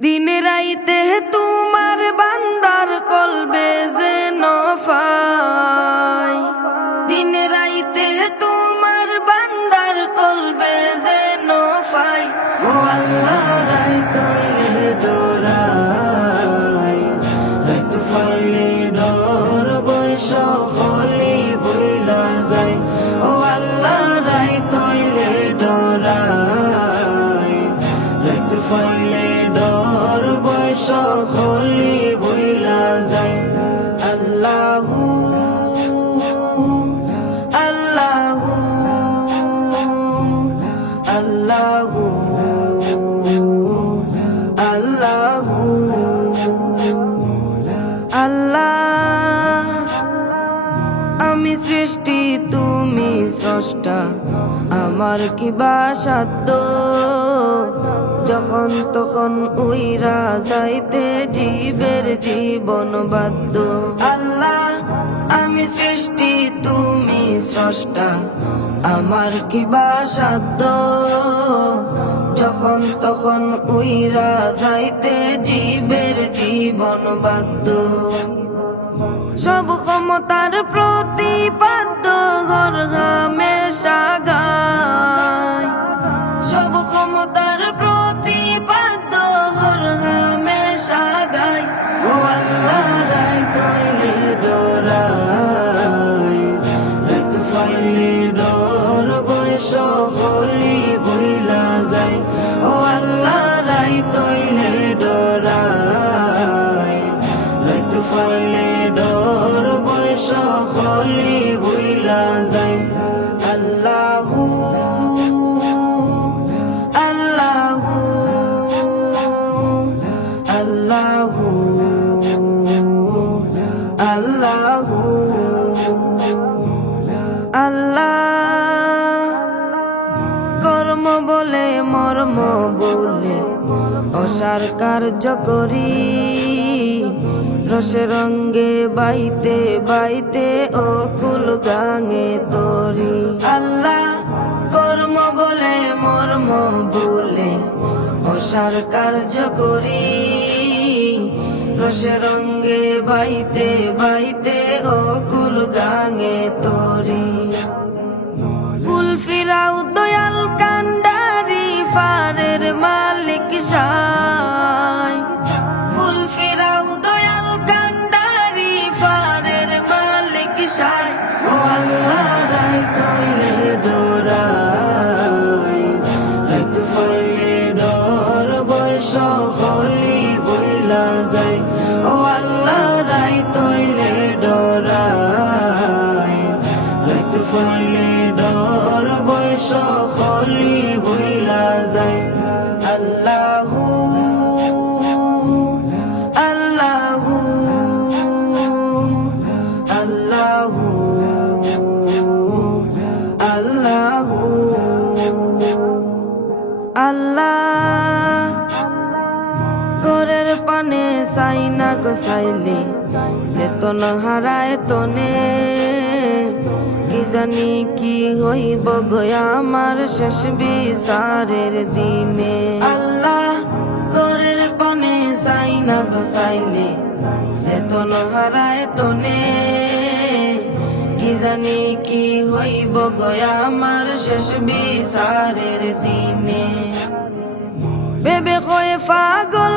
দিন রাইতে তোমার বান্দার কলবে যেন ফাই, দিন রাইতে তোমার বান্দার কলবে যেন ফাই। ও আল্লাহ রাই তৈলে ডোরাই, রাইত ফাইলে ডর বৈশ খলি বইলা যায়। ও আল্লাহ রাই তৈলে ডোরাই, রাইত ফাইলে ডর বৈশ খলি বইলা যায়। আল্লাহু আল্লাহু আল্লাহু আল্লাহু আল্লাহ। আমি সৃষ্টি তুমি স্রষ্টা, আমার কি বা সাধ্য যখন তখন উইরা যাইতে জীবের জীবন বাধ্য। আল্লাহ আমি সৃষ্টি তুমি স্রষ্টা, আমার কি বা সাধ্য যখন তখন উইরা যাইতে জীবের জীবন বাধ্য। সব ক্ষমতার প্রতিপাদ্য ঘর হামেশা গায়, সব ক্ষমতার প্রতিপাদ্য ঘর হামেশা গায়। ও আল্লাহ রাই তৈলে ডোরাই, রাইত ফাইলে ডর বৈশ খলি বইলা যায়। ও আল্লাহ রাই তৈলে ডোরাই, রাইত ফাইলে ডর বৈশ খলি বইলা যায়। আল্লাহু আল্লাহু আল্লাহু আল্লাহু আল্লাহ। কর্ম বলে মর্ম বলে অসার কার্য করি, রসে রঙ্গে বাইতে বাইতে অকুল গাঙে তরি। আল্লাহ কর্ম বলে মর্ম বলে অসার কার্য করি, রসে রঙ্গে বাইতে বাইতে অকুল গাঙে তরি। কুল ফিরাও দয়াল কান্ডারি ফারের মালিক সাই, কুল ফিরাও দয়াল কান্ডারি ফারের মালিক সাই। ও আল্লাহ রাই তৈলে ডোরাই, রাইত ফাইলে ডর বৈশ খলি বইলা যায়। ও আল্লাহ রাই তৈলে ডোরাই, রাইত ফাইলে ডর বৈশ খলি বইলা যায়। আল্লাহু আল্লাহু আল্লাহু আল্লাহু আল্লাহ। ঘরের পানে চাই না গোসাইলে চেতন হারায় তনে, কি জানি কি হইব গয়া আমার শেষ বিচারের দিনে। আল্লাহ ঘরের পানে চাই না গোসাইলে চেতন হারায় তনে, কি জানি কি হইব গয়া আমার শেষ বিচারের দিনে। বেবে হয়ে পাগল